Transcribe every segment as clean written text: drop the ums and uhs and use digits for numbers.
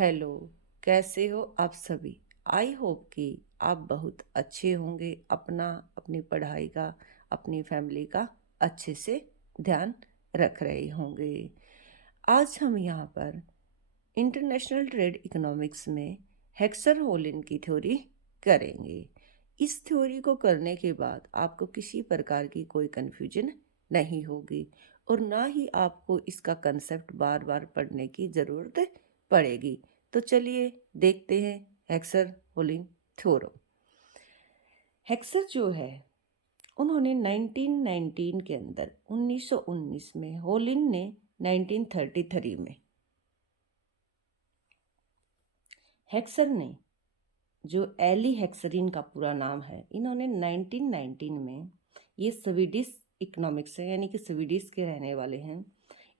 Hello. कैसे हो आप सभी? आई होप कि आप बहुत अच्छे होंगे। अपनी पढ़ाई का, अपनी फैमिली का अच्छे से ध्यान रख रहे होंगे। आज हम यहाँ पर इंटरनेशनल ट्रेड इकोनॉमिक्स में हेक्सर होलिन की थ्योरी करेंगे। इस थ्योरी को करने के बाद आपको किसी प्रकार की कोई कन्फ्यूजन नहीं होगी और ना ही आपको इसका कंसेप्ट बार बार पढ़ने की ज़रूरत पड़ेगी। तो चलिए देखते हैं हेक्सर होलिन थ्योरम। हेक्सर जो है, उन्होंने 1919 के अंदर 1919 में, होलिन ने 1933 में, हेक्सर ने, जो एली हेक्सरिन का पूरा नाम है, इन्होंने 1919 में, ये स्वीडिश इकोनॉमिक्स है यानी कि स्वीडिश के रहने वाले हैं,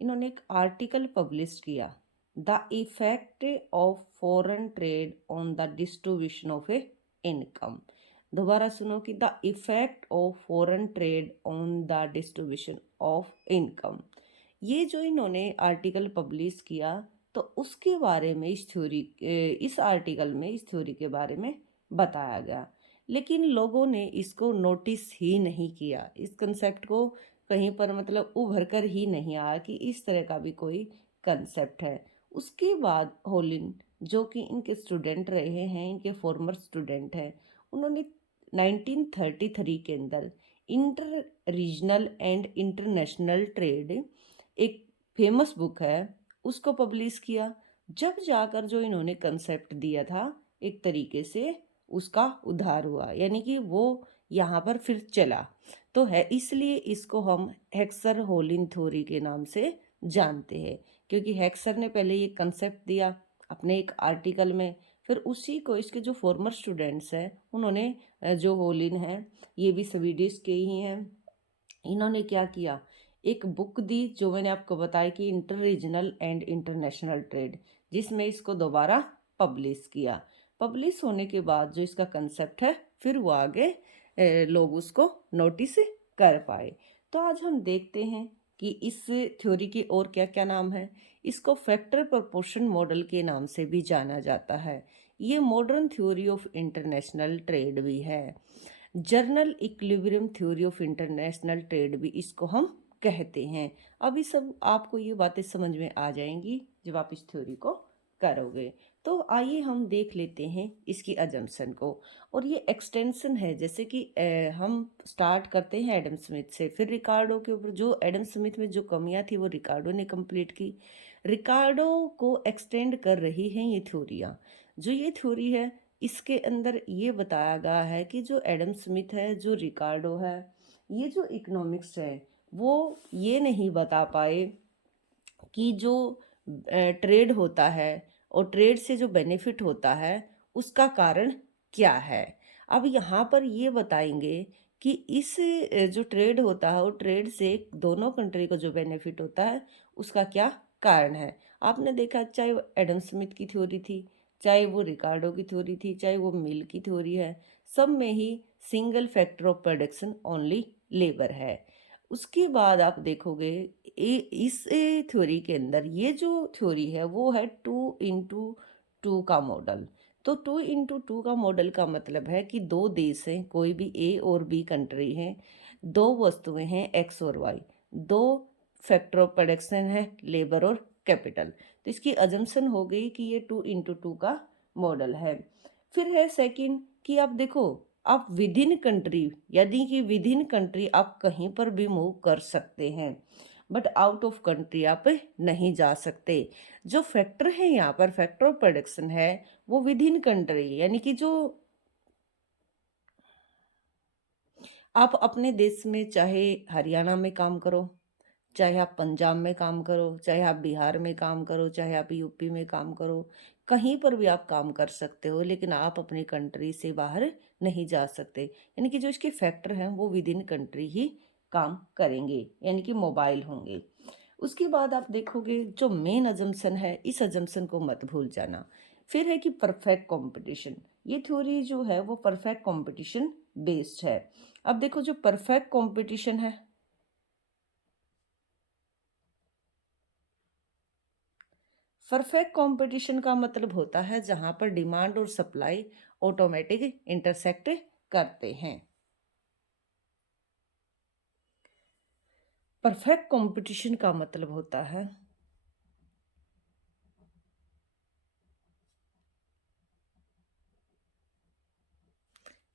इन्होंने एक आर्टिकल पब्लिश किया, the effect of foreign trade on the distribution of A income. दोबारा सुनो कि the effect of foreign trade on the distribution of income. ये जो इन्होंने आर्टिकल पब्लिश किया, तो उसके बारे में इस आर्टिकल में इस थ्योरी के बारे में बताया गया, लेकिन लोगों ने इसको नोटिस ही नहीं किया। इस कंसेप्ट को कहीं पर मतलब उभर कर ही नहीं आया कि इस तरह का भी कोई कंसेप्ट है। उसके बाद होलिन, जो कि इनके स्टूडेंट रहे हैं, इनके फॉर्मर स्टूडेंट हैं, उन्होंने 1933 के अंदर inter regional and international trade, एक फेमस बुक है, उसको पब्लिश किया। जब जाकर जो इन्होंने कंसेप्ट दिया था, एक तरीके से उसका उद्धार हुआ, यानी कि वो यहाँ पर फिर चला। तो है, इसलिए इसको हम हेक्सर होलिन थ्योरी के नाम से जानते हैं, क्योंकि हेक्सर ने पहले ये कंसेप्ट दिया अपने एक आर्टिकल में, फिर उसी को इसके जो फॉर्मर स्टूडेंट्स हैं उन्होंने, जो होलिन है, ये भी स्वीडिश के ही हैं, इन्होंने क्या किया, एक बुक दी जो मैंने आपको बताया कि inter regional and international trade, जिसमें इसको दोबारा पब्लिश किया। पब्लिश होने के बाद जो इसका कंसेप्ट है, फिर वो आगे लोग उसको नोटिस कर पाए। तो आज हम देखते हैं कि इस थ्योरी के और क्या क्या नाम है। इसको फैक्टर प्रपोर्शन मॉडल के नाम से भी जाना जाता है। ये modern theory of international trade भी है। Journal equilibrium theory of international trade भी इसको हम कहते हैं। अभी सब आपको ये बातें समझ में आ जाएंगी जब आप इस थ्योरी को करोगे। तो आइए हम देख लेते हैं इसकी अजम्पशन को। और ये एक्सटेंशन है, जैसे कि हम स्टार्ट करते हैं एडम स्मिथ से, फिर रिकार्डो के ऊपर, जो एडम स्मिथ में जो कमियां थी वो रिकार्डो ने कंप्लीट की। रिकार्डो को एक्सटेंड कर रही हैं ये थ्योरियाँ। जो ये थ्योरी है, इसके अंदर ये बताया गया है कि जो एडम स्मिथ है, जो रिकार्डो है, ये जो इकोनॉमिक्स है, वो ये नहीं बता पाए कि जो ट्रेड होता है और ट्रेड से जो बेनिफिट होता है, उसका कारण क्या है। अब यहाँ पर ये बताएंगे कि इस जो ट्रेड होता है, वो ट्रेड से दोनों कंट्री को जो बेनिफिट होता है, उसका क्या कारण है। आपने देखा, चाहे वो एडम स्मिथ की थ्योरी थी, चाहे वो रिकार्डो की थ्योरी थी, चाहे वो मिल की थ्योरी है, सब में ही single factor of production only labour है। उसके बाद आप देखोगे, इस थ्योरी के अंदर ये जो थ्योरी है वो है 2x2 का मॉडल। तो 2x2 का मॉडल का मतलब है कि दो देश हैं, कोई भी ए और बी कंट्री हैं, दो वस्तुएं हैं एक्स और वाई, दो फैक्टर ऑफ प्रोडक्शन है लेबर और कैपिटल। तो इसकी अजम्पशन हो गई कि ये 2x2 का मॉडल है। फिर है सेकंड, कि आप देखो, आप विद इन कंट्री, यदि कि विद इन कंट्री आप कहीं पर भी मूव कर सकते हैं, बट आउट ऑफ कंट्री आप नहीं जा सकते। जो फैक्टर है यहाँ पर, फैक्टर ऑफ प्रोडक्शन है, वो विद इन कंट्री, यानी कि जो आप अपने देश में, चाहे हरियाणा में काम करो, चाहे आप पंजाब में काम करो, चाहे आप बिहार में काम करो, चाहे आप यूपी में काम करो, कहीं पर भी आप काम कर सकते हो, लेकिन आप अपनी कंट्री से बाहर नहीं जा सकते। यानी कि जो इसके फैक्टर हैं वो विद इन कंट्री ही काम करेंगे, यानी कि मोबाइल होंगे। उसके बाद आप देखोगे, जो मेन अजम्पशन है, इस अजम्पशन को मत भूल जाना। फिर है कि परफेक्ट कंपटीशन। ये थ्योरी जो है वो परफेक्ट कंपटीशन बेस्ड है। अब देखो, जो परफेक्ट कंपटीशन है, परफेक्ट कंपटीशन का मतलब होता है जहां पर डिमांड और सप्लाई ऑटोमेटिक इंटरसेक्ट करते हैं। परफेक्ट कंपटीशन का मतलब होता है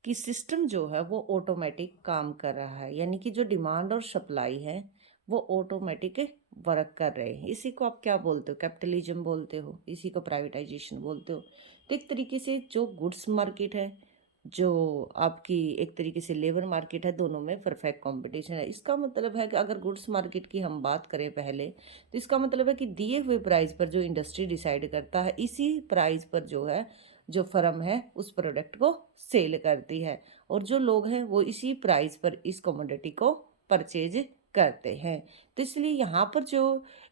कि सिस्टम जो है वो ऑटोमेटिक काम कर रहा है, यानी कि जो डिमांड और सप्लाई है वो ऑटोमेटिक वर्क कर रहे हैं। इसी को आप क्या बोलते हो? कैपिटलिज्म बोलते हो, इसी को प्राइवेटाइजेशन बोलते हो। तो एक तरीके से जो गुड्स मार्केट है, जो आपकी एक तरीके से लेबर मार्केट है, दोनों में परफेक्ट कंपटीशन है। इसका मतलब है कि अगर गुड्स मार्केट की हम बात करें पहले, तो इसका मतलब है कि दिए हुए प्राइस पर जो इंडस्ट्री डिसाइड करता है, इसी प्राइस पर जो है जो फर्म है उस प्रोडक्ट को सेल करती है, और जो लोग हैं वो इसी प्राइस पर इस कमोडिटी को परचेज करते हैं। तो इसलिए यहाँ पर जो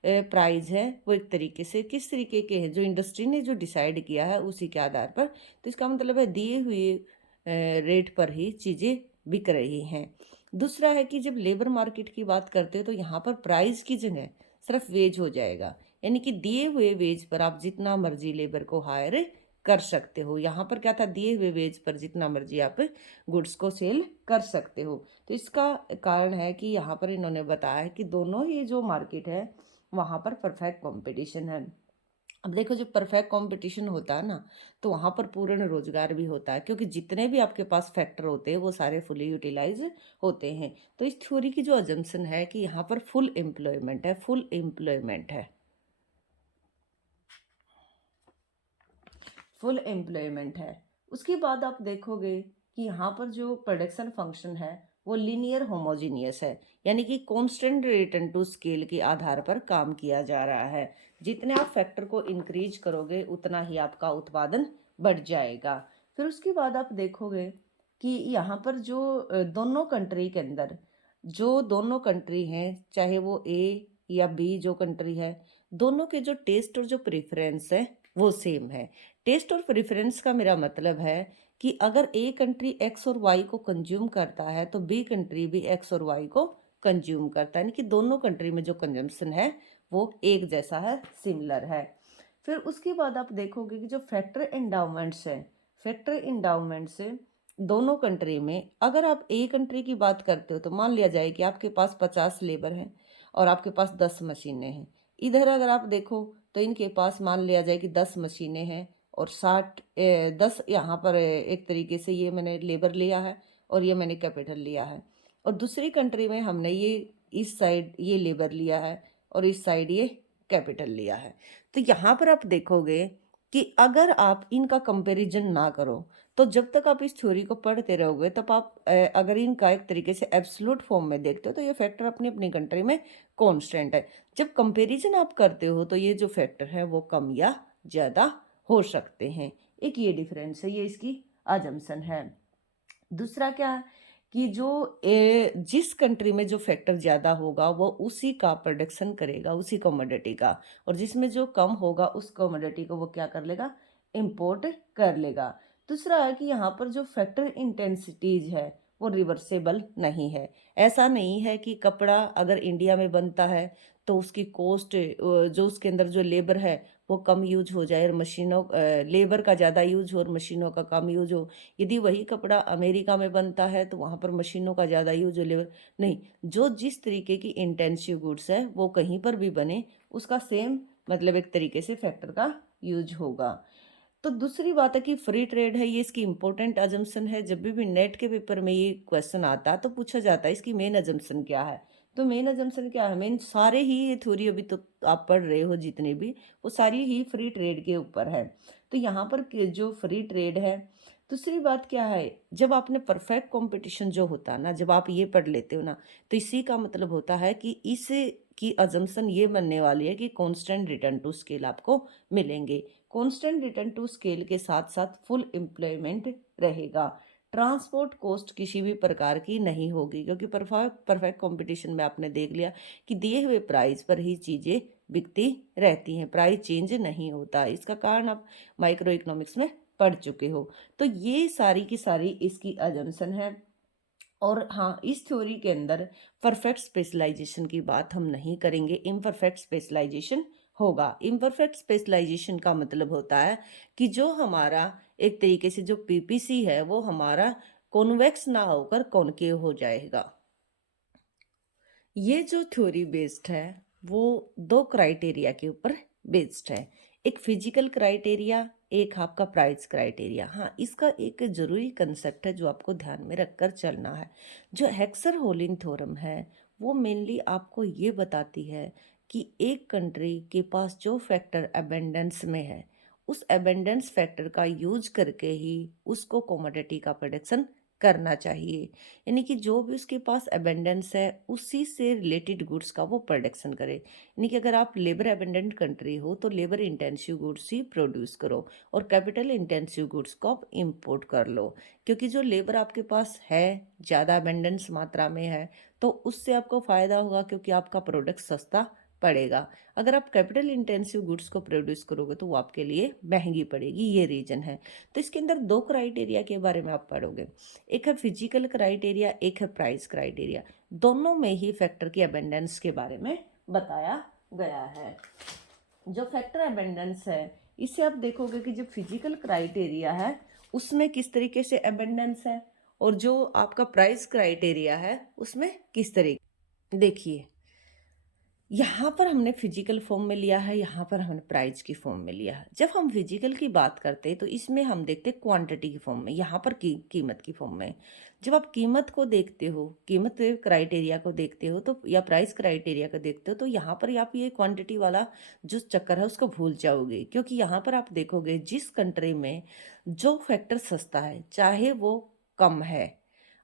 प्राइस है वो एक तरीके से किस तरीके के हैं, जो इंडस्ट्री ने जो डिसाइड किया है उसी के आधार पर। तो इसका मतलब है दिए हुए रेट पर ही चीज़ें बिक रही हैं। दूसरा है कि जब लेबर मार्केट की बात करते हो तो यहाँ पर प्राइस की जगह सिर्फ वेज हो जाएगा, यानी कि दिए हुए वेज पर आप जितना मर्जी लेबर को हायर कर सकते हो। यहाँ पर क्या था, दिए हुए वेज पर जितना मर्जी आप गुड्स को सेल कर सकते हो। तो इसका कारण है कि यहाँ पर इन्होंने बताया है कि दोनों ही जो मार्केट है वहाँ पर परफेक्ट कंपटीशन है। अब देखो, जब परफेक्ट कंपटीशन होता है ना, तो वहाँ पर पूर्ण रोजगार भी होता है, क्योंकि जितने भी आपके पास फैक्टर होते हैं वो सारे फुली यूटिलाइज होते हैं। तो इस थ्योरी की जो अजम्पशन है कि यहाँ पर फुल एम्प्लॉयमेंट है, फुल एम्प्लॉयमेंट है, फुल एम्प्लॉयमेंट है। उसके बाद आप देखोगे कि यहाँ पर जो प्रोडक्शन फंक्शन है वो लीनियर होमोजीनियस है, यानी कि कांस्टेंट रिटर्न टू स्केल के आधार पर काम किया जा रहा है। जितने आप फैक्टर को इंक्रीज करोगे उतना ही आपका उत्पादन बढ़ जाएगा। फिर उसके बाद आप देखोगे कि यहाँ पर जो दोनों कंट्री के अंदर जो दोनों कंट्री हैं, चाहे वो ए या बी जो कंट्री है, दोनों के जो टेस्ट और जो प्रेफरेंस है वो सेम है। टेस्ट और प्रेफरेंस का मेरा मतलब है कि अगर ए कंट्री एक्स और वाई को कंज्यूम करता है तो बी कंट्री भी एक्स और वाई को कंज्यूम करता है, यानी कि दोनों कंट्री में जो कंजम्पशन है वो एक जैसा है, सिमिलर है। फिर उसके बाद आप देखोगे कि जो फैक्टर एंडाउमेंट्स है, फैक्टर एंडाउमेंट्स दोनों कंट्री में, अगर आप ए कंट्री की बात करते हो तो मान लिया जाए कि आपके पास 50 लेबर हैं और आपके पास 10 मशीनें हैं। इधर अगर आप देखो तो इनके पास मान लिया जाए कि 10 मशीनें हैं और 10 यहाँ पर एक तरीके से ये मैंने लेबर लिया है और ये मैंने कैपिटल लिया है, और दूसरी कंट्री में हमने ये इस साइड ये लेबर लिया है और इस साइड ये कैपिटल लिया है। तो यहाँ पर आप देखोगे कि अगर आप इनका कंपैरिजन ना करो तो जब तक आप इस थ्योरी को पढ़ते रहोगे तब आप अगर इनका एक तरीके से एब्सोल्यूट फॉर्म में देखते हो तो ये फैक्टर अपनी अपनी कंट्री में कांस्टेंट है। जब कंपैरिजन आप करते हो तो ये जो फैक्टर है वो कम या ज़्यादा हो सकते हैं। एक ये डिफरेंस है, ये इसकी अजम्पशन है। दूसरा क्या है कि जो जिस कंट्री में जो फैक्टर ज़्यादा होगा वो उसी का प्रोडक्शन करेगा, उसी कमोडिटी का, और जिसमें जो कम होगा उस कमोडिटी को वो क्या कर लेगा, इंपोर्ट कर लेगा। दूसरा है कि यहाँ पर जो फैक्टर इंटेंसिटीज है वो रिवर्सेबल नहीं है। ऐसा नहीं है कि कपड़ा अगर इंडिया में बनता है तो उसकी कॉस्ट जो उसके अंदर जो लेबर है वो कम यूज हो जाए और मशीनों लेबर का ज़्यादा यूज हो और मशीनों का कम यूज हो। यदि वही कपड़ा अमेरिका में बनता है तो वहाँ पर मशीनों का ज़्यादा यूज हो, लेबर नहीं। जो जिस तरीके की इंटेंसिव गुड्स है वो कहीं पर भी बने उसका सेम मतलब एक तरीके से फैक्टर का यूज होगा। तो दूसरी बात है कि फ्री ट्रेड है, ये इसकी इंपॉर्टेंट अजम्पशन है। जब भी नेट के पेपर में ये क्वेश्चन आता है तो पूछा जाता है इसकी मेन अजम्पशन क्या है। तो मेन अजम्पशन क्या है, मेन सारे ही ये थ्योरी अभी तो आप पढ़ रहे हो जितने भी, वो सारी ही फ्री ट्रेड के ऊपर है। तो यहाँ पर जो फ्री ट्रेड है, दूसरी बात क्या है, जब आपने परफेक्ट कंपटीशन जो होता है ना, जब आप ये पढ़ लेते हो ना, तो इसी का मतलब होता है कि इस की अजम्पशन ये बनने वाली है कि कांस्टेंट रिटर्न टू स्केल आपको मिलेंगे। कांस्टेंट रिटर्न टू स्केल के साथ साथ फुल एम्प्लॉयमेंट रहेगा। ट्रांसपोर्ट कॉस्ट किसी भी प्रकार की नहीं होगी, क्योंकि परफेक्ट कंपटीशन में आपने देख लिया कि दिए हुए प्राइस पर ही चीज़ें बिकती रहती हैं, प्राइस चेंज नहीं होता। इसका कारण आप माइक्रो इकोनॉमिक्स में पढ़ चुके हो। तो ये सारी की सारी इसकी अजम्पशन है। और हाँ, इस थ्योरी के अंदर परफेक्ट स्पेशलाइजेशन की बात हम नहीं करेंगे, इम्परफेक्ट स्पेशलाइजेशन होगा। इम्परफेक्ट स्पेशलाइजेशन का मतलब होता है कि जो हमारा एक तरीके से जो पीपीसी है वो हमारा कॉन्वेक्स ना होकर कॉनकेव हो जाएगा। ये जो थ्योरी बेस्ड है वो दो क्राइटेरिया के ऊपर बेस्ड है, एक फिजिकल क्राइटेरिया, एक आपका प्राइस क्राइटेरिया। हाँ, इसका एक जरूरी कंसेप्ट है जो आपको ध्यान में रखकर चलना है। जो हेक्सर-होलिन थ्योरम है वो मेनली आपको ये बताती है कि एक कंट्री के पास जो फैक्टर अबेंडेंस में है उस अबेंडेंस फैक्टर का यूज करके ही उसको कमोडिटी का प्रोडक्शन करना चाहिए। यानी कि जो भी उसके पास अबेंडेंस है उसी से रिलेटेड गुड्स का वो प्रोडक्शन करे। यानी कि अगर आप लेबर अबेंडेंट कंट्री हो तो लेबर इंटेंसिव गुड्स ही प्रोड्यूस करो और कैपिटल इंटेंसिव गुड्स को आप इंपोर्ट कर लो, क्योंकि जो लेबर आपके पास है ज़्यादा अबेंडेंस मात्रा में है तो उससे आपको फ़ायदा होगा क्योंकि आपका प्रोडक्ट सस्ता पड़ेगा। अगर आप कैपिटल इंटेंसिव गुड्स को प्रोड्यूस करोगे तो वो आपके लिए महंगी पड़ेगी, ये रीजन है। तो इसके अंदर दो क्राइटेरिया के बारे में आप पढ़ोगे, एक है फिजिकल क्राइटेरिया, एक है प्राइस क्राइटेरिया। दोनों में ही फैक्टर की अबेंडेंस के बारे में बताया गया है। जो फैक्टर अबेंडेंस है इसे आप देखोगे कि जो फिजिकल क्राइटेरिया है उसमें किस तरीके से अबेंडेंस है और जो आपका प्राइस क्राइटेरिया है उसमें किस तरीके। देखिए, यहाँ पर हमने फिजिकल फॉर्म में लिया है, यहाँ पर हमने प्राइस की फॉर्म में लिया है। जब हम फिजिकल की बात करते हैं तो इसमें हम देखते हैं क्वांटिटी की फॉर्म में, यहाँ पर कीमत की फॉर्म में। जब आप कीमत को देखते हो, कीमत क्राइटेरिया को देखते हो तो या प्राइस क्राइटेरिया को देखते हो तो यहाँ पर आप ये क्वांटिटी वाला जो चक्कर है उसको भूल जाओगे, क्योंकि यहाँ पर आप देखोगे जिस कंट्री में जो फैक्टर सस्ता है चाहे वो कम है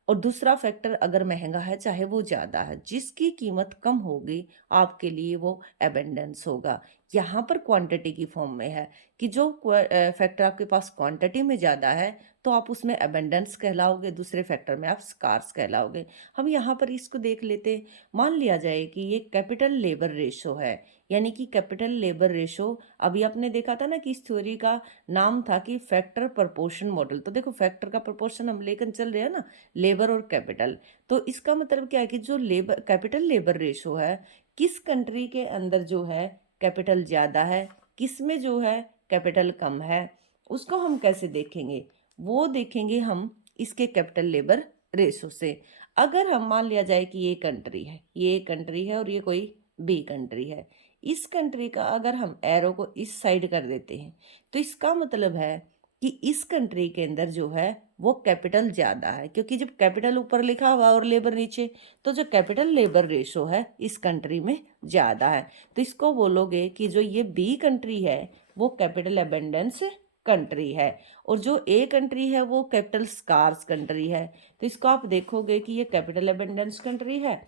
और दूसरा फैक्टर अगर महंगा है चाहे वो ज़्यादा है, जिसकी कीमत कम होगी आपके लिए वो एबेंडेंस होगा। यहाँ पर क्वांटिटी की फॉर्म में है कि जो फैक्टर आपके पास क्वांटिटी में ज़्यादा है तो आप उसमें एबेंडेंस कहलाओगे, दूसरे फैक्टर में आप स्कार्स कहलाओगे। हम यहाँ पर इसको देख लेते, मान लिया जाए कि ये कैपिटल लेबर रेशो है, यानी कि कैपिटल लेबर रेशो अभी आपने देखा था ना कि इस थ्योरी का नाम था कि फैक्टर प्रपोर्शन मॉडल। तो देखो फैक्टर का प्रपोर्शन हम लेकर चल रहे हैं ना, लेबर और कैपिटल। तो इसका मतलब क्या है कि जो लेबर कैपिटल लेबर रेशो है किस कंट्री के अंदर जो है कैपिटल ज़्यादा है, किस में जो है कैपिटल कम है, उसको हम कैसे देखेंगे, वो देखेंगे हम इसके कैपिटल लेबर रेशो से। अगर हम मान लिया जाए कि ये कंट्री है, ये कंट्री है और ये कोई बी कंट्री है, इस कंट्री का अगर हम एरो को इस साइड कर देते हैं तो इसका मतलब है कि इस कंट्री के अंदर जो है वो कैपिटल ज़्यादा है, क्योंकि जब कैपिटल ऊपर लिखा हुआ और लेबर नीचे तो जो कैपिटल लेबर रेशो है इस कंट्री में ज़्यादा है। तो इसको बोलोगे कि जो ये बी कंट्री है वो कैपिटल अबेंडेंस कंट्री है और जो ए कंट्री है वो कैपिटल स्कार्स कंट्री है। तो इसको आप देखोगे कि ये कैपिटल अबेंडेंस कंट्री है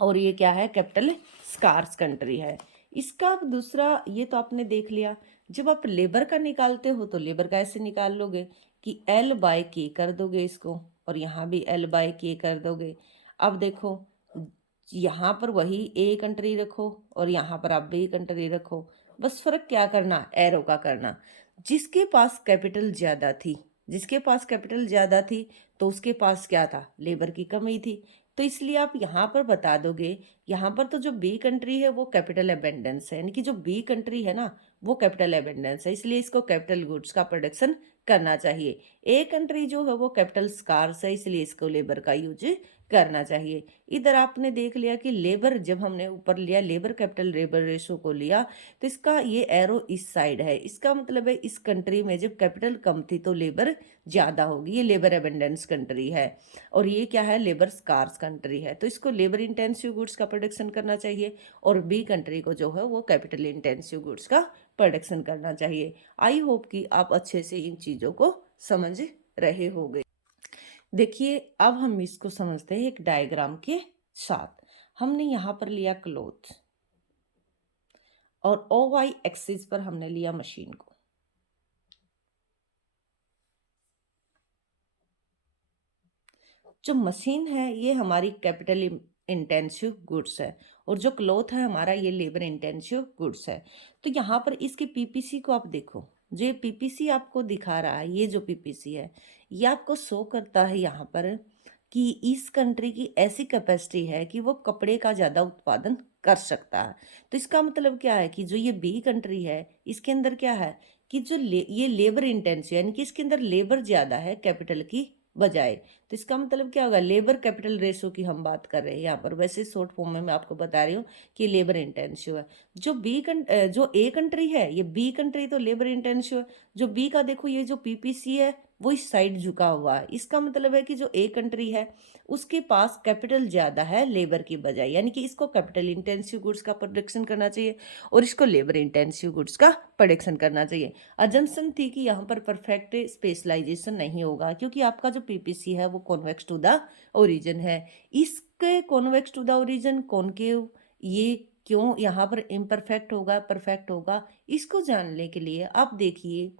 और ये क्या है, कैपिटल स्कार्स कंट्री है। इसका अब दूसरा, ये तो आपने देख लिया। जब आप लेबर का निकालते हो तो लेबर का ऐसे निकाल लोगे कि एल बाय के कर दोगे इसको और यहाँ भी एल बाय के कर दोगे। अब देखो यहाँ पर वही ए कंट्री रखो और यहाँ पर आप बी कंट्री रखो, बस फर्क क्या करना, एरो का करना। जिसके पास कैपिटल ज़्यादा थी, जिसके पास कैपिटल ज़्यादा थी तो उसके पास क्या था, लेबर की कमी थी। तो इसलिए आप यहाँ पर बता दोगे, यहाँ पर तो जो बी कंट्री है वो कैपिटल अबेंडेंस है, यानी कि जो बी कंट्री है ना वो कैपिटल अबेंडेंस है, इसलिए इसको कैपिटल गुड्स का प्रोडक्शन करना चाहिए। ए कंट्री जो है वो कैपिटल स्कार्स है, इसलिए इसको लेबर का यूज करना चाहिए। इधर आपने देख लिया कि लेबर, जब हमने ऊपर लिया लेबर कैपिटल लेबर रेशो को लिया तो इसका ये एरो इस साइड है, इसका मतलब है इस कंट्री में जब कैपिटल कम थी तो लेबर ज़्यादा होगी, ये लेबर अबेंडेंस कंट्री है। और ये क्या है, लेबर स्कार्स कंट्री है, तो इसको लेबर इंटेंसिव गुड्स का प्रोडक्शन करना चाहिए और बी कंट्री को जो है वो कैपिटल इंटेंसिव गुड्स का प्रोडक्शन करना चाहिए। आई होप कि आप अच्छे से इन चीज़ों को समझ रहे होंगे। देखिए, अब हम इसको समझते हैं एक डायग्राम के साथ। हमने यहाँ पर लिया क्लोथ और ओ वाई एक्सिस पर हमने लिया मशीन को। जो मशीन है ये हमारी कैपिटल इंटेंसिव गुड्स है और जो क्लोथ है हमारा ये लेबर इंटेंसिव गुड्स है। तो यहाँ पर इसके पीपीसी को आप देखो, जो ये पीपीसी आपको दिखा रहा है, ये जो पीपीसी है ये आपको शो करता है यहाँ पर कि इस कंट्री की ऐसी कैपेसिटी है कि वो कपड़े का ज़्यादा उत्पादन कर सकता है। तो इसका मतलब क्या है कि जो ये बी कंट्री है, इसके अंदर क्या है कि जो ये लेबर इंटेंसिव, यानी कि इसके अंदर लेबर ज़्यादा है कैपिटल की बजाय। तो इसका मतलब क्या होगा, लेबर कैपिटल रेशो की हम बात कर रहे हैं यहाँ पर। वैसे शॉर्ट फॉर्म में मैं आपको बता रही हूँ कि लेबर इंटेंसिव है। जो ए कंट्री है, ये बी कंट्री तो लेबर इंटेंसिव है। जो बी का देखो, ये जो पीपीसी है वो इस साइड झुका हुआ है। इसका मतलब है कि जो ए कंट्री है उसके पास कैपिटल ज़्यादा है लेबर की बजाय, यानी कि इसको कैपिटल इंटेंसिव गुड्स का प्रोडक्शन करना चाहिए और इसको लेबर इंटेंसिव गुड्स का प्रोडक्शन करना चाहिए। अजम्पशन थी कि यहाँ पर परफेक्ट स्पेशलाइजेशन नहीं होगा, क्योंकि आपका जो पीपीसी है वो कॉन्वेक्स टू द ओरिजिन है। इसके convex to the origin concave, ये क्यों यहाँ पर इम्परफेक्ट होगा, परफेक्ट होगा, इसको जानने के लिए आप देखिए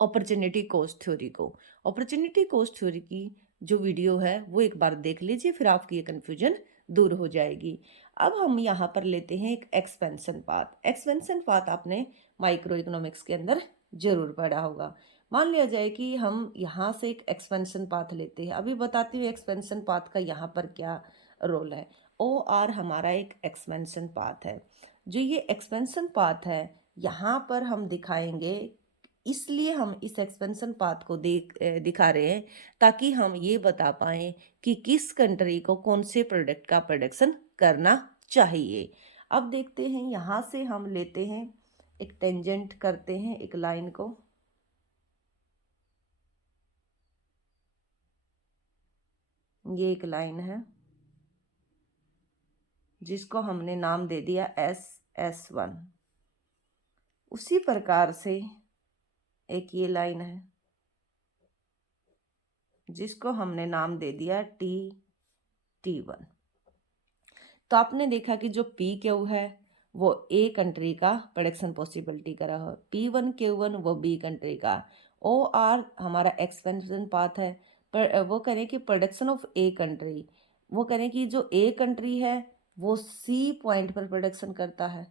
अपॉर्चुनिटी कॉस्ट थ्योरी को। अपॉर्चुनिटी कॉस्ट थ्योरी की जो वीडियो है वो एक बार देख लीजिए, फिर आपकी ये कन्फ्यूजन दूर हो जाएगी। अब हम यहाँ पर लेते हैं एक एक्सपेंशन पाथ। एक्सपेंशन पाथ आपने माइक्रो इकोनॉमिक्स के अंदर जरूर पढ़ा होगा। मान लिया जाए कि हम यहाँ से एक एक्सपेंशन पाथ लेते हैं। अभी बताती हूँ एक्सपेंशन पाथ का यहाँ पर क्या रोल है। ओ आर हमारा एक एक्सपेंशन पाथ है। जो ये एक्सपेंशन पाथ है यहाँ पर हम दिखाएंगे, इसलिए हम इस एक्सपेंशन पाथ को दिखा रहे हैं ताकि हम ये बता पाएं कि किस कंट्री को कौन से प्रोडक्ट का प्रोडक्शन करना चाहिए। अब देखते हैं, यहाँ से हम लेते हैं एक टेंजेंट करते हैं एक लाइन को। ये एक लाइन है जिसको हमने नाम दे दिया S1। उसी प्रकार से एक ये लाइन है जिसको हमने नाम दे दिया T1। तो आपने देखा कि जो PQ है वो ए कंट्री का प्रोडक्शन पॉसिबिलिटी का रहा, P1Q1 वो बी कंट्री का। OR हमारा एक्सपेंशन पाथ है, पर वो करें कि प्रोडक्शन ऑफ ए कंट्री, वो करें कि जो ए कंट्री है वो C पॉइंट पर प्रोडक्शन करता है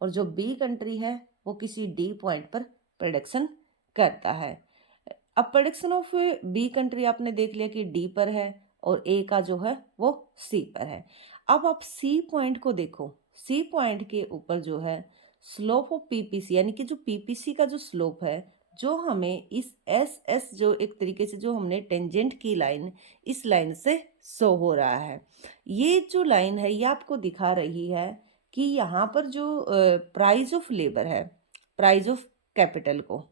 और जो बी कंट्री है वो किसी D पॉइंट पर प्रोडक्शन करता है। अब प्रोडक्शन ऑफ बी कंट्री आपने देख लिया कि डी पर है और ए का जो है वो सी पर है। अब आप सी पॉइंट को देखो, सी पॉइंट के ऊपर जो है स्लोप ऑफ पीपीसी, यानी कि जो पीपीसी का जो स्लोप है, जो हमें इस एस जो एक तरीके से जो हमने टेंजेंट की लाइन, इस लाइन से शो हो रहा है। ये जो लाइन है ये आपको दिखा रही है कि यहाँ पर जो प्राइस ऑफ लेबर है, प्राइस ऑफ कैपिटल को,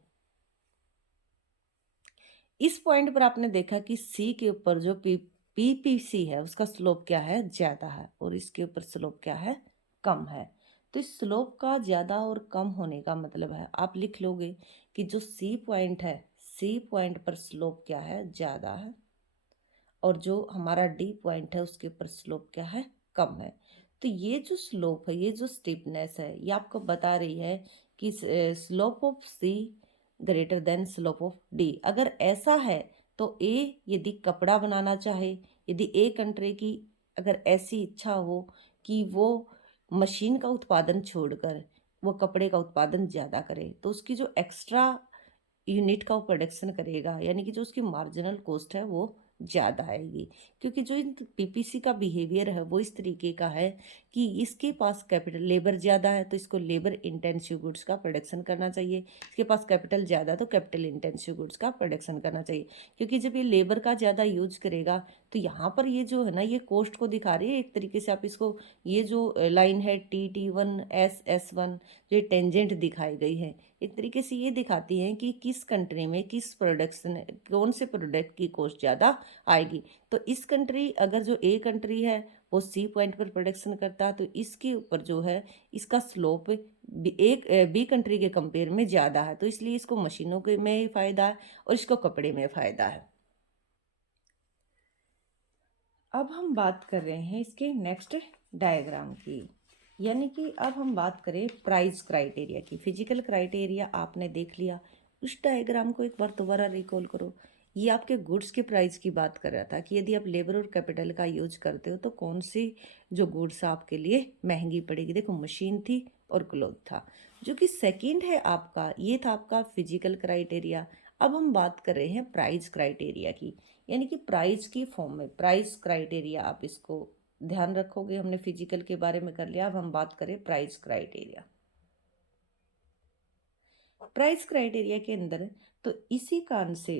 इस पॉइंट पर आपने देखा कि सी के ऊपर जो पीपीसी है उसका स्लोप क्या है, ज्यादा है, और इसके ऊपर स्लोप क्या है, कम है। तो इस स्लोप का ज्यादा और कम होने का मतलब है, आप लिख लोगे कि जो सी पॉइंट है, सी पॉइंट पर स्लोप क्या है, ज्यादा है, और जो हमारा डी पॉइंट है उसके ऊपर स्लोप क्या है, कम है। तो ये जो स्लोप है, ये जो स्टीपनेस है, ये आपको बता रही है कि slope of C greater than slope of D. अगर ऐसा है तो ए यदि कपड़ा बनाना चाहे, यदि ए कंट्री की अगर ऐसी इच्छा हो कि वो मशीन का उत्पादन छोड़कर वो कपड़े का उत्पादन ज़्यादा करे, तो उसकी जो एक्स्ट्रा यूनिट का वो प्रोडक्शन करेगा, यानी कि जो उसकी मार्जिनल कॉस्ट है वो ज़्यादा आएगी। क्योंकि जो पीपीसी का बिहेवियर है वो इस तरीके का है कि इसके पास कैपिटल लेबर ज़्यादा है तो इसको लेबर इंटेंसिव गुड्स का प्रोडक्शन करना चाहिए, इसके पास कैपिटल ज़्यादा तो कैपिटल इंटेंसिव गुड्स का प्रोडक्शन करना चाहिए। क्योंकि जब ये लेबर का ज़्यादा यूज करेगा तो यहाँ पर ये जो है ना, ये कॉस्ट को दिखा रही है एक तरीके से। आप इसको, ये जो लाइन है T1 S1, जो टेंजेंट दिखाई गई है, एक तरीके से ये दिखाती हैं कि किस कंट्री में किस प्रोडक्शन, कौन से प्रोडक्ट की कॉस्ट ज़्यादा आएगी। तो इस कंट्री, अगर जो ए कंट्री है वो सी पॉइंट पर प्रोडक्शन करता है तो इसके ऊपर जो है इसका स्लोप एक बी कंट्री के कंपेयर में ज़्यादा है, तो इसलिए इसको मशीनों के में फ़ायदा है और इसको कपड़े में फ़ायदा है। अब हम बात कर रहे हैं इसके नेक्स्ट डायग्राम की, यानी कि अब हम बात करें प्राइस क्राइटेरिया की। फिजिकल क्राइटेरिया आपने देख लिया, उस डायग्राम को एक बार दोबारा रिकॉल करो। ये आपके गुड्स के प्राइस की बात कर रहा था कि यदि आप लेबर और कैपिटल का यूज करते हो तो कौन सी जो गुड्स आपके लिए महंगी पड़ेगी। देखो, मशीन थी और क्लॉथ था। जो कि सेकंड है आपका, ये था आपका फिजिकल क्राइटेरिया। अब हम बात कर रहे हैं प्राइस क्राइटेरिया की, यानी कि प्राइस की फॉर्म में प्राइस क्राइटेरिया आप इसको ध्यान रखोगे। हमने फिजिकल के बारे में कर लिया, अब हम बात करें प्राइस क्राइटेरिया। प्राइस क्राइटेरिया के अंदर तो इसी कारण से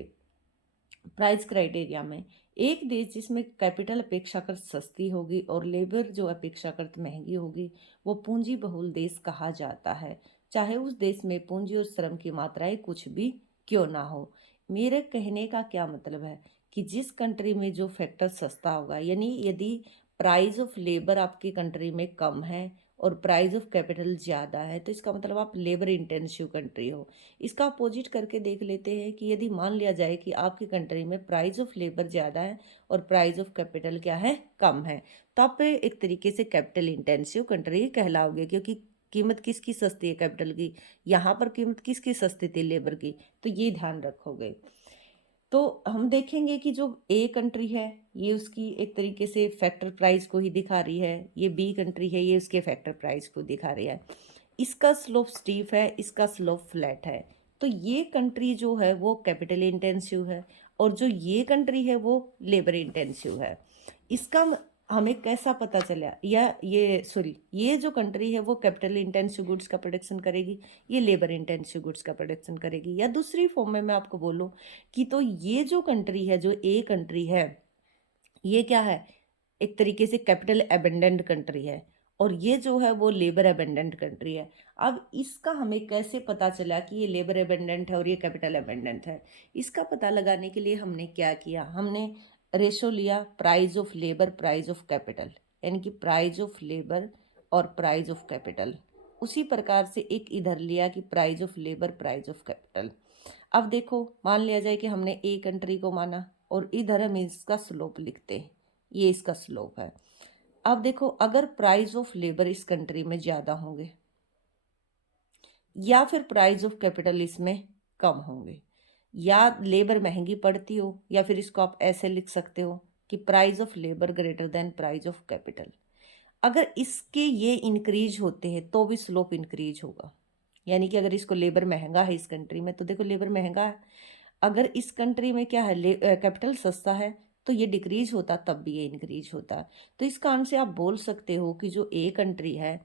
प्राइस क्राइटेरिया में एक देश जिसमें कैपिटल अपेक्षाकृत सस्ती होगी और लेबर जो अपेक्षाकृत महंगी होगी वो पूंजी बहुल देश कहा जाता है, चाहे उस देश में पूंजी और श्रम की मात्राएं कुछ भी क्यों ना हो। मेरे कहने का क्या मतलब है कि जिस कंट्री में जो फैक्टर सस्ता होगा, यानी यदि प्राइस ऑफ लेबर आपकी कंट्री में कम है और प्राइस ऑफ कैपिटल ज़्यादा है, तो इसका मतलब आप लेबर इंटेंसिव कंट्री हो। इसका अपोजिट करके देख लेते हैं कि यदि मान लिया जाए कि आपकी कंट्री में प्राइस ऑफ लेबर ज़्यादा है और प्राइस ऑफ कैपिटल क्या है, कम है, तो आप एक तरीके से कैपिटल इंटेंसिव कंट्री कहलाओगे, क्योंकि कीमत किसकी सस्ती है, कैपिटल की। यहाँ पर कीमत किसकी सस्ती थी, लेबर की। तो ये ध्यान रखोगे। तो हम देखेंगे कि जो ए कंट्री है ये उसकी एक तरीके से फैक्टर प्राइस को ही दिखा रही है, ये बी कंट्री है ये उसके फैक्टर प्राइस को दिखा रही है। इसका स्लोप स्टीप है, इसका स्लोप फ्लैट है। तो ये कंट्री जो है वो कैपिटल इंटेंसिव है और जो ये कंट्री है वो लेबर इंटेंसिव है। इसका हमें कैसा पता चला, या ये जो कंट्री है वो कैपिटल इंटेंसिव गुड्स का प्रोडक्शन करेगी, ये लेबर इंटेंसिव गुड्स का प्रोडक्शन करेगी। या दूसरी फॉर्म में मैं आपको बोलूँ कि तो ये जो कंट्री है, जो ए कंट्री है, ये क्या है, एक तरीके से कैपिटल अबेंडेंट कंट्री है और ये जो है वो लेबर अबेंडेंट कंट्री है। अब इसका हमें कैसे पता चला कि ये लेबर अबेंडेंट है और ये कैपिटल अबेंडेंट है। इसका पता लगाने के लिए हमने क्या किया, हमने रेशो लिया price of labour price of capital, यानी कि प्राइस ऑफ लेबर और प्राइस ऑफ कैपिटल। उसी प्रकार से एक इधर लिया कि price of labour price of capital. अब देखो, मान लिया जाए कि हमने ए कंट्री को माना और इधर हम इसका स्लोप लिखते हैं, ये इसका स्लोप है। अब देखो, अगर प्राइस ऑफ लेबर इस कंट्री में ज़्यादा होंगे या फिर प्राइस ऑफ कैपिटल इसमें कम होंगे, या लेबर महंगी पड़ती हो, या फिर इसको आप ऐसे लिख सकते हो कि price of labour greater than price of capital. अगर इसके ये इंक्रीज होते हैं तो भी स्लोप इंक्रीज होगा, यानी कि अगर इसको लेबर महंगा है इस कंट्री में, तो देखो लेबर महंगा है। अगर इस कंट्री में क्या है, कैपिटल सस्ता है, तो ये डिक्रीज होता तब भी ये इंक्रीज होता। तो इस कारण से आप बोल सकते हो कि जो ए कंट्री है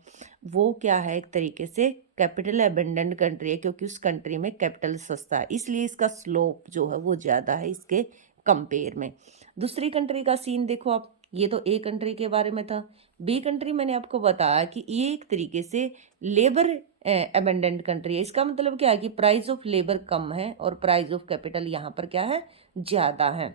वो क्या है, एक तरीके से कैपिटल अबेंडेंट कंट्री है, क्योंकि उस कंट्री में कैपिटल सस्ता है, इसलिए इसका स्लोप जो है वो ज़्यादा है इसके कंपेयर में। दूसरी कंट्री का सीन देखो आप, ये तो ए कंट्री के बारे में था। बी कंट्री मैंने आपको बताया कि ये एक तरीके से लेबर अबेंडेंट कंट्री है। इसका मतलब क्या है कि प्राइस ऑफ लेबर कम है और प्राइस ऑफ कैपिटल यहाँ पर क्या है, ज़्यादा है।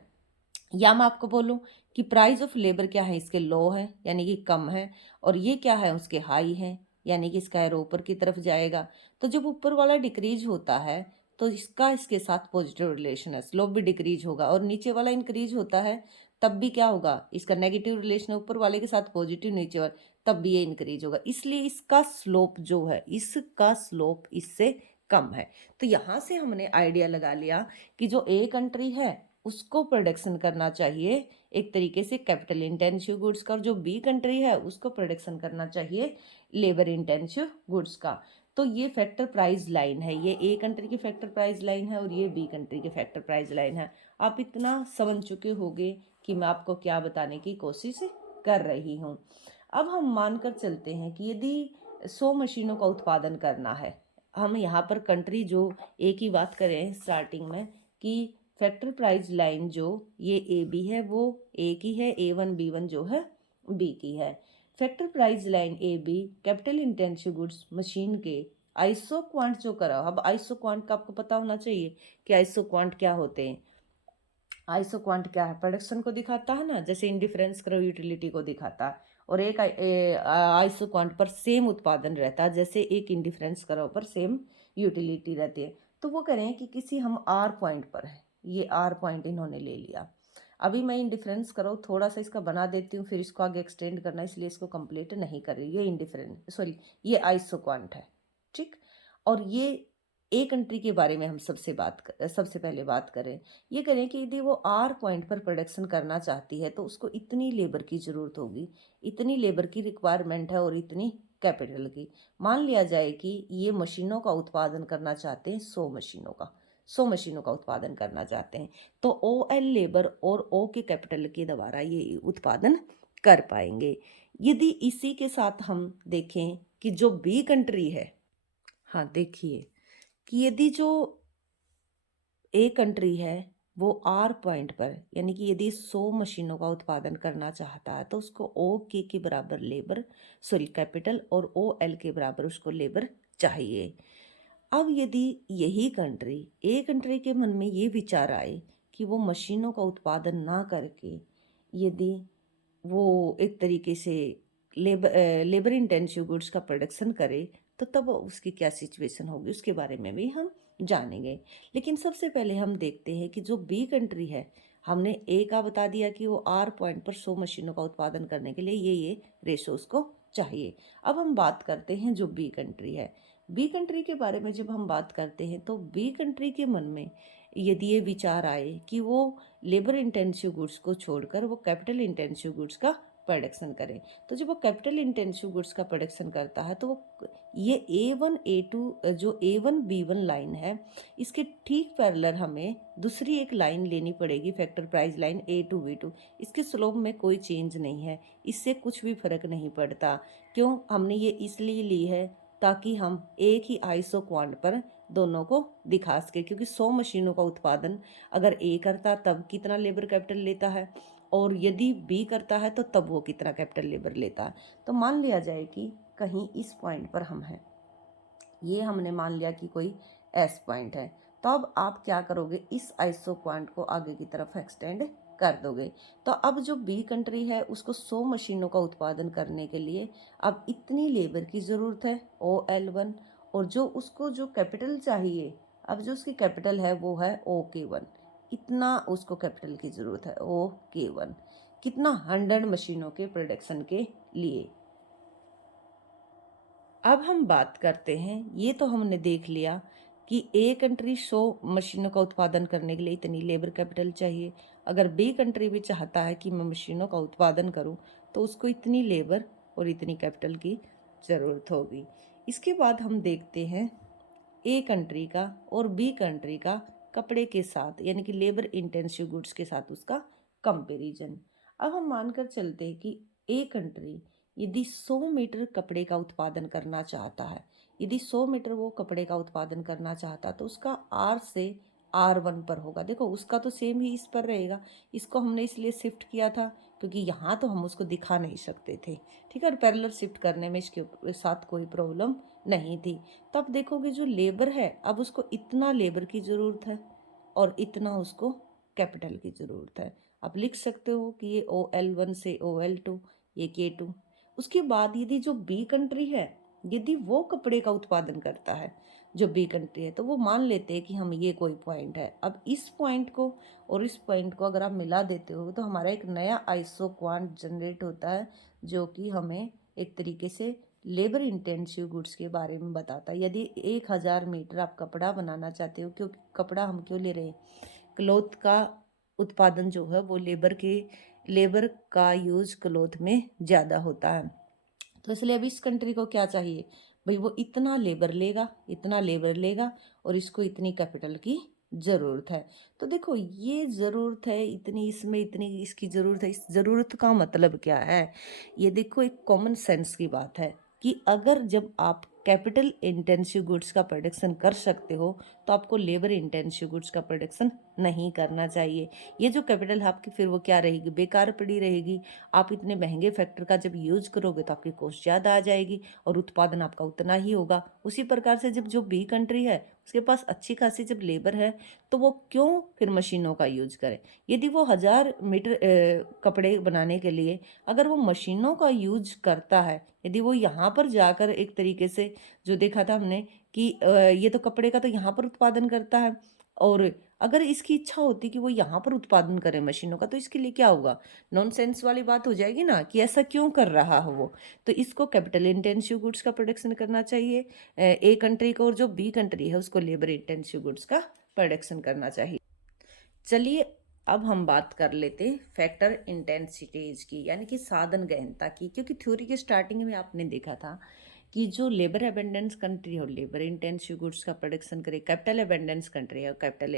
या मैं आपको बोलूँ कि प्राइस ऑफ लेबर क्या है, इसके लो है यानी कि कम है, और ये क्या है, उसके हाई है, यानी कि इसका एरो ऊपर की तरफ जाएगा। तो जब ऊपर वाला डिक्रीज होता है तो इसका इसके साथ पॉजिटिव रिलेशन है, स्लोप भी डिक्रीज होगा, और नीचे वाला इंक्रीज होता है तब भी क्या होगा, इसका नेगेटिव रिलेशन है ऊपर वाले के साथ, पॉजिटिव नीचे वाले, तब भी ये इंक्रीज होगा। इसलिए इसका स्लोप जो है, इसका स्लोप इससे कम है। तो यहाँ से हमने आइडिया लगा लिया कि जो ए कंट्री है उसको प्रोडक्शन करना चाहिए एक तरीके से कैपिटल इंटेंसिव गुड्स का, और जो बी कंट्री है उसको प्रोडक्शन करना चाहिए लेबर इंटेंसिव गुड्स का। तो ये फैक्टर प्राइस लाइन है, ये ए कंट्री की फैक्टर प्राइस लाइन है और ये बी कंट्री की फैक्टर प्राइस लाइन है। आप इतना समझ चुके होंगे कि मैं आपको क्या बताने की कोशिश कर रही हूँ। अब हम मानकर चलते हैं कि यदि 100 मशीनों का उत्पादन करना है, हम यहाँ पर कंट्री जो ए की बात करें स्टार्टिंग में कि फैक्टर प्राइस लाइन जो ये ए बी है वो ए की है, A1 B1 जो है बी की है। Factor price line A B capital intensive goods machine के आइसो क्वांट जो करा। अब आइसो क्वांट का आपको पता होना चाहिए कि आइसो क्वांट क्या होते हैं। आइसो क्वांट क्या है, प्रोडक्शन को दिखाता है ना, जैसे इंडिफरेंस करो यूटिलिटी को दिखाता है, और एक आइसो क्वांट पर सेम उत्पादन रहता है, जैसे एक इंडिफरेंस करो पर सेम यूटिलिटी रहती है। तो वो करें कि किसी हम आर पॉइंट पर है, ये आर पॉइंट इन्होंने ले लिया। अभी मैं इंडिफरेंस करो थोड़ा सा इसका बना देती हूँ, फिर इसको आगे एक्सटेंड करना, इसलिए इसको कंप्लीट नहीं कर रही। ये इंडिफरेंस सॉरी ये आइसो क्वांट है, ठीक। और ये ए कंट्री के बारे में हम सबसे पहले बात करें, ये करें कि यदि वो आर पॉइंट पर प्रोडक्शन करना चाहती है तो उसको इतनी लेबर की ज़रूरत होगी, इतनी लेबर की रिक्वायरमेंट है और इतनी कैपिटल की। मान लिया जाए कि ये मशीनों का उत्पादन करना चाहते हैं, 100 मशीनों का उत्पादन करना चाहते हैं, तो ओ एल लेबर और ओ के कैपिटल के द्वारा ये उत्पादन कर पाएंगे। यदि इसी के साथ हम देखें कि जो बी कंट्री है, हाँ देखिए कि यदि जो ए कंट्री है वो आर पॉइंट पर, यानी कि यदि 100 मशीनों का उत्पादन करना चाहता है तो उसको ओ के बराबर लेबर, सॉरी कैपिटल, और ओ एल के बराबर उसको लेबर चाहिए। अब यदि यही कंट्री, ए कंट्री के मन में ये विचार आए कि वो मशीनों का उत्पादन ना करके यदि वो एक तरीके से लेबर इंटेंसिव गुड्स का प्रोडक्शन करे, तो तब उसकी क्या सिचुएशन होगी उसके बारे में भी हम जानेंगे। लेकिन सबसे पहले हम देखते हैं कि जो बी कंट्री है, हमने ए का बता दिया कि वो आर पॉइंट पर 100 मशीनों का उत्पादन करने के लिए ये रेशो उसको चाहिए। अब हम बात करते हैं जो बी कंट्री है। बी कंट्री के बारे में जब हम बात करते हैं तो बी कंट्री के मन में यदि ये विचार आए कि वो लेबर इंटेंसिव गुड्स को छोड़कर वो कैपिटल इंटेंसिव गुड्स का प्रोडक्शन करें, तो जब वो कैपिटल इंटेंसिव गुड्स का प्रोडक्शन करता है तो वो ये A1 A2 जो A1 B1 लाइन है, इसके ठीक पैरेलल हमें दूसरी एक लाइन लेनी पड़ेगी, factor price line A2 B2। इसके स्लोप में कोई चेंज नहीं है, इससे कुछ भी फर्क नहीं पड़ता। क्यों हमने ये इसलिए ली है ताकि हम एक ही आइसो क्वांट पर दोनों को दिखा सके, क्योंकि 100 मशीनों का उत्पादन अगर ए करता तब कितना लेबर कैपिटल लेता है, और यदि बी करता है तो तब वो कितना कैपिटल लेबर लेता है। तो मान लिया जाए कि कहीं इस पॉइंट पर हम हैं, ये हमने मान लिया कि कोई एस पॉइंट है, तो अब आप क्या करोगे, इस आइसो क्वांट को आगे की तरफ एक्सटेंड कर दोगे। तो अब जो बी कंट्री है उसको 100 मशीनों का उत्पादन करने के लिए अब इतनी लेबर की ज़रूरत है OL1, और जो उसको जो कैपिटल चाहिए, अब जो उसकी कैपिटल है वो है OK1, इतना उसको कैपिटल की ज़रूरत है OK1, कितना 100 मशीनों के प्रोडक्शन के लिए। अब हम बात करते हैं, ये तो हमने देख लिया कि ए कंट्री 100 मशीनों का उत्पादन करने के लिए इतनी लेबर कैपिटल चाहिए। अगर बी कंट्री भी चाहता है कि मैं मशीनों का उत्पादन करूं तो उसको इतनी लेबर और इतनी कैपिटल की ज़रूरत होगी। इसके बाद हम देखते हैं ए कंट्री का और बी कंट्री का कपड़े के साथ, यानी कि लेबर इंटेंसिव गुड्स के साथ उसका कंपैरिजन। अब हम मानकर चलते हैं कि ए कंट्री यदि 100 मीटर कपड़े का उत्पादन करना चाहता है, यदि 100 मीटर वो कपड़े का उत्पादन करना चाहता तो उसका आर से R1 पर होगा। देखो उसका तो सेम ही इस पर रहेगा, इसको हमने इसलिए शिफ्ट किया था क्योंकि यहाँ तो हम उसको दिखा नहीं सकते थे, ठीक है, और पैरेलल शिफ्ट करने में इसके साथ कोई प्रॉब्लम नहीं थी। तब देखोगे जो लेबर है, अब उसको इतना लेबर की ज़रूरत है और इतना उसको कैपिटल की ज़रूरत है। आप लिख सकते हो कि ये OL1 से OL2, ये K2। उसके बाद यदि जो बी कंट्री है, यदि वो कपड़े का उत्पादन करता है, जो बी कंट्री है, तो वो मान लेते हैं कि हम ये कोई पॉइंट है। अब इस पॉइंट को और इस पॉइंट को अगर आप मिला देते हो तो हमारा एक नया आइसो क्वांट जनरेट होता है, जो कि हमें एक तरीके से लेबर इंटेंसिव गुड्स के बारे में बताता है। यदि 1000 मीटर आप कपड़ा बनाना चाहते हो, क्योंकि कपड़ा हम क्यों ले रहे हैं, क्लोथ का उत्पादन जो है वो लेबर का यूज क्लोथ में ज़्यादा होता है, तो इसलिए अब इस कंट्री को क्या चाहिए भाई, वो इतना लेबर लेगा, इतना लेबर लेगा, और इसको इतनी कैपिटल की ज़रूरत है। तो देखो ये ज़रूरत है इतनी, इसमें इतनी इसकी ज़रूरत है, इस ज़रूरत का मतलब क्या है, ये देखो एक कॉमन सेंस की बात है कि अगर जब आप कैपिटल इंटेंसिव गुड्स का प्रोडक्शन कर सकते हो तो आपको लेबर इंटेंसिव गुड्स का प्रोडक्शन नहीं करना चाहिए। ये जो कैपिटल है आपकी फिर वो क्या रहेगी, बेकार पड़ी रहेगी। आप इतने महंगे फैक्टर का जब यूज करोगे तो आपकी कॉस्ट ज़्यादा आ जाएगी और उत्पादन आपका उतना ही होगा। उसी प्रकार से जब जो बी कंट्री है उसके पास अच्छी खासी जब लेबर है तो वो क्यों फिर मशीनों का यूज करे। यदि वो 1000 मीटर कपड़े बनाने के लिए अगर वो मशीनों का यूज करता है, यदि वो यहाँ पर जाकर एक तरीके से जो देखा था हमने कि ये तो कपड़े का तो यहाँ पर उत्पादन करता है, और अगर इसकी इच्छा होती कि वो यहाँ पर उत्पादन करे मशीनों का, तो इसके लिए क्या होगा, नॉनसेंस वाली बात हो जाएगी ना कि ऐसा क्यों कर रहा है वो। तो इसको कैपिटल इंटेंसिव गुड्स का प्रोडक्शन करना चाहिए ए कंट्री को, और जो बी कंट्री है उसको लेबर इंटेंसिव गुड्स का प्रोडक्शन करना चाहिए। चलिए अब हम बात कर लेते हैं फैक्टर इंटेंसिटीज की, यानी कि साधन गहनता की, क्योंकि थ्योरी के स्टार्टिंग में आपने देखा था कि जो लेबर अबेंडेंस कंट्री और लेबर इंटेंसिव गुड्स का प्रोडक्शन करे, कैपिटल अबेंडेंस कंट्री और कैपिटल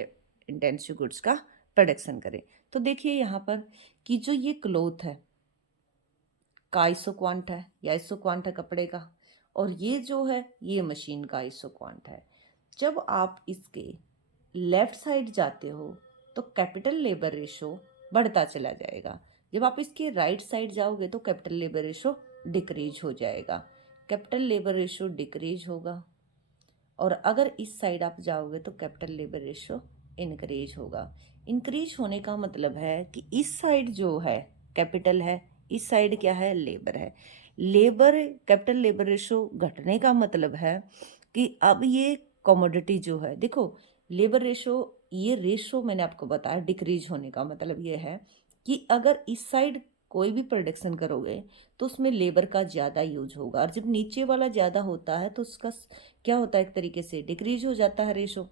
इंटेंसिव गुड्स का प्रोडक्शन करे। तो देखिए यहाँ पर कि जो ये क्लोथ है, का आइसोक्वांट है, ये आइसोक्वांट है कपड़े का, और ये जो है ये मशीन का आइसोक्वांट है। जब आप इसके लेफ्ट साइड जाते हो तो कैपिटल लेबर रेशो बढ़ता चला जाएगा। जब आप इसके राइट साइड जाओगे तो कैपिटल लेबर रेशो डिक्रीज हो जाएगा। कैपिटल लेबर रेशो डिक्रीज होगा, और अगर इस साइड आप जाओगे तो कैपिटल लेबर रेशो इंक्रीज होगा। इंक्रीज होने का मतलब है कि इस साइड जो है कैपिटल है, इस साइड क्या है, लेबर है। लेबर कैपिटल लेबर रेशो घटने का मतलब है कि अब ये कमोडिटी जो है, देखो लेबर रेशो, ये रेशो मैंने आपको बताया डिक्रीज होने का मतलब ये है कि अगर इस साइड कोई भी प्रोडक्शन करोगे तो उसमें लेबर का ज़्यादा यूज होगा, और जब नीचे वाला ज़्यादा होता है तो उसका क्या होता है, एक तरीके से डिक्रीज हो जाता है रेशो।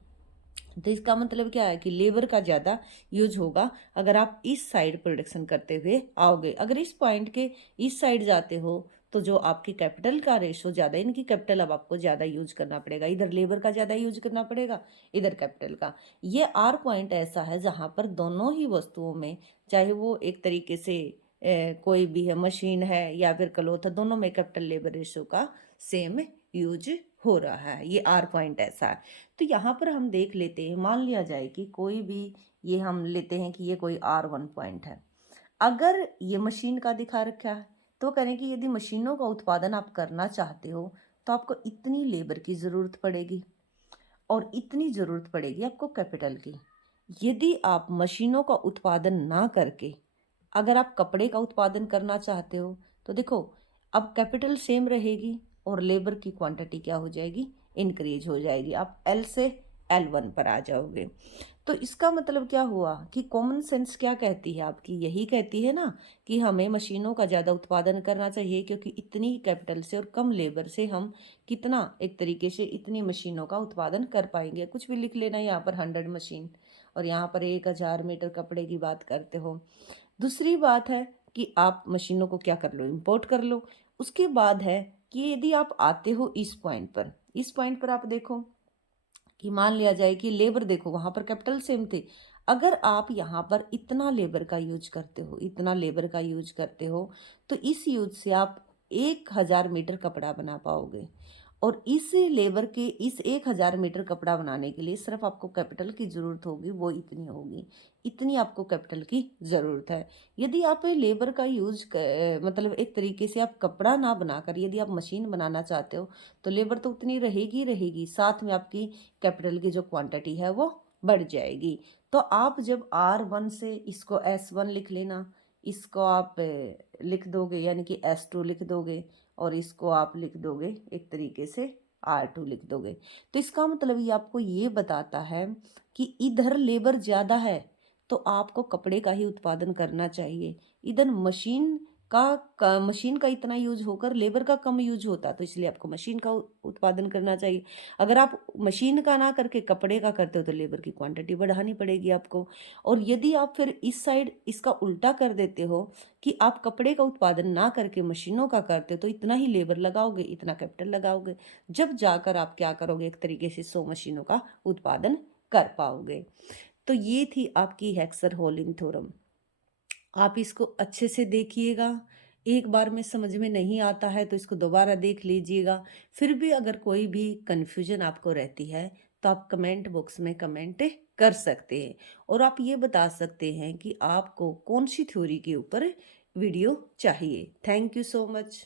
तो इसका मतलब क्या है कि लेबर का ज़्यादा यूज होगा अगर आप इस साइड प्रोडक्शन करते हुए आओगे। अगर इस पॉइंट के इस साइड जाते हो तो जो आपकी कैपिटल का रेशो ज़्यादा, इनकी कैपिटल अब आपको ज़्यादा यूज करना पड़ेगा, इधर लेबर का ज़्यादा यूज करना पड़ेगा, इधर कैपिटल का। ये आर पॉइंट ऐसा है जहाँ पर दोनों ही वस्तुओं में, चाहे वो एक तरीके से कोई भी है, मशीन है या फिर क्लोथ है, दोनों में कैपिटल लेबर रेशो का सेम यूज हो रहा है। ये आर पॉइंट ऐसा है। तो यहाँ पर हम देख लेते हैं, मान लिया जाए कि कोई भी, ये हम लेते हैं कि ये कोई R1 पॉइंट है। अगर ये मशीन का दिखा रखा है तो करें कि यदि मशीनों का उत्पादन आप करना चाहते हो तो आपको इतनी लेबर की ज़रूरत पड़ेगी, और इतनी ज़रूरत पड़ेगी आपको कैपिटल की। यदि आप मशीनों का उत्पादन ना करके अगर आप कपड़े का उत्पादन करना चाहते हो तो देखो, अब कैपिटल सेम रहेगी और लेबर की क्वांटिटी क्या हो जाएगी, इंक्रीज हो जाएगी। आप L से L1 पर आ जाओगे। तो इसका मतलब क्या हुआ कि कॉमन सेंस क्या कहती है आपकी, यही कहती है ना कि हमें मशीनों का ज़्यादा उत्पादन करना चाहिए, क्योंकि इतनी कैपिटल से और कम लेबर से हम कितना एक तरीके से इतनी मशीनों का उत्पादन कर पाएंगे। कुछ भी लिख लेना, यहाँ पर 100 मशीन और यहाँ पर 1000 मीटर कपड़े की बात करते हो। दूसरी बात है कि आप मशीनों को क्या कर लो, इंपोर्ट कर लो। उसके बाद है कि यदि आप आते हो इस पॉइंट पर, इस पॉइंट पर आप देखो कि मान लिया जाए कि लेबर, देखो वहां पर कैपिटल सेम थे। अगर आप यहाँ पर इतना लेबर का यूज करते हो, इतना लेबर का यूज करते हो, तो इस यूज से आप 1000 मीटर कपड़ा बना पाओगे, और इस लेबर के इस 1000 मीटर कपड़ा बनाने के लिए सिर्फ आपको कैपिटल की ज़रूरत होगी, वो इतनी होगी, इतनी आपको कैपिटल की ज़रूरत है। यदि आप लेबर का यूज मतलब एक तरीके से आप कपड़ा ना बनाकर यदि आप मशीन बनाना चाहते हो तो लेबर तो उतनी रहेगी रहेगी, साथ में आपकी कैपिटल की जो क्वांटिटी है वो बढ़ जाएगी। तो आप जब R1 से इसको S1 लिख लेना, इसको आप लिख दोगे यानी कि S2 लिख दोगे, और इसको आप लिख दोगे एक तरीके से R2 लिख दोगे। तो इसका मतलब ये आपको ये बताता है कि इधर लेबर ज़्यादा है तो आपको कपड़े का ही उत्पादन करना चाहिए। इधर मशीन का इतना यूज होकर लेबर का कम यूज होता, तो इसलिए आपको मशीन का उत्पादन करना चाहिए। अगर आप मशीन का ना करके कपड़े का करते हो तो लेबर की क्वांटिटी बढ़ानी पड़ेगी आपको। और यदि आप फिर इस साइड इसका उल्टा कर देते हो कि आप कपड़े का उत्पादन ना करके मशीनों का करते हो तो इतना ही लेबर लगाओगे, इतना कैपिटल लगाओगे, जब जाकर आप क्या करोगे, एक तरीके से 100 मशीनों का उत्पादन कर पाओगे। तो ये थी आपकी हेक्सर होलिंग थ्योरम। आप इसको अच्छे से देखिएगा, एक बार में समझ में नहीं आता है तो इसको दोबारा देख लीजिएगा। फिर भी अगर कोई भी कन्फ्यूजन आपको रहती है तो आप कमेंट बॉक्स में कमेंट कर सकते हैं, और आप ये बता सकते हैं कि आपको कौन सी थ्योरी के ऊपर वीडियो चाहिए। Thank you so much.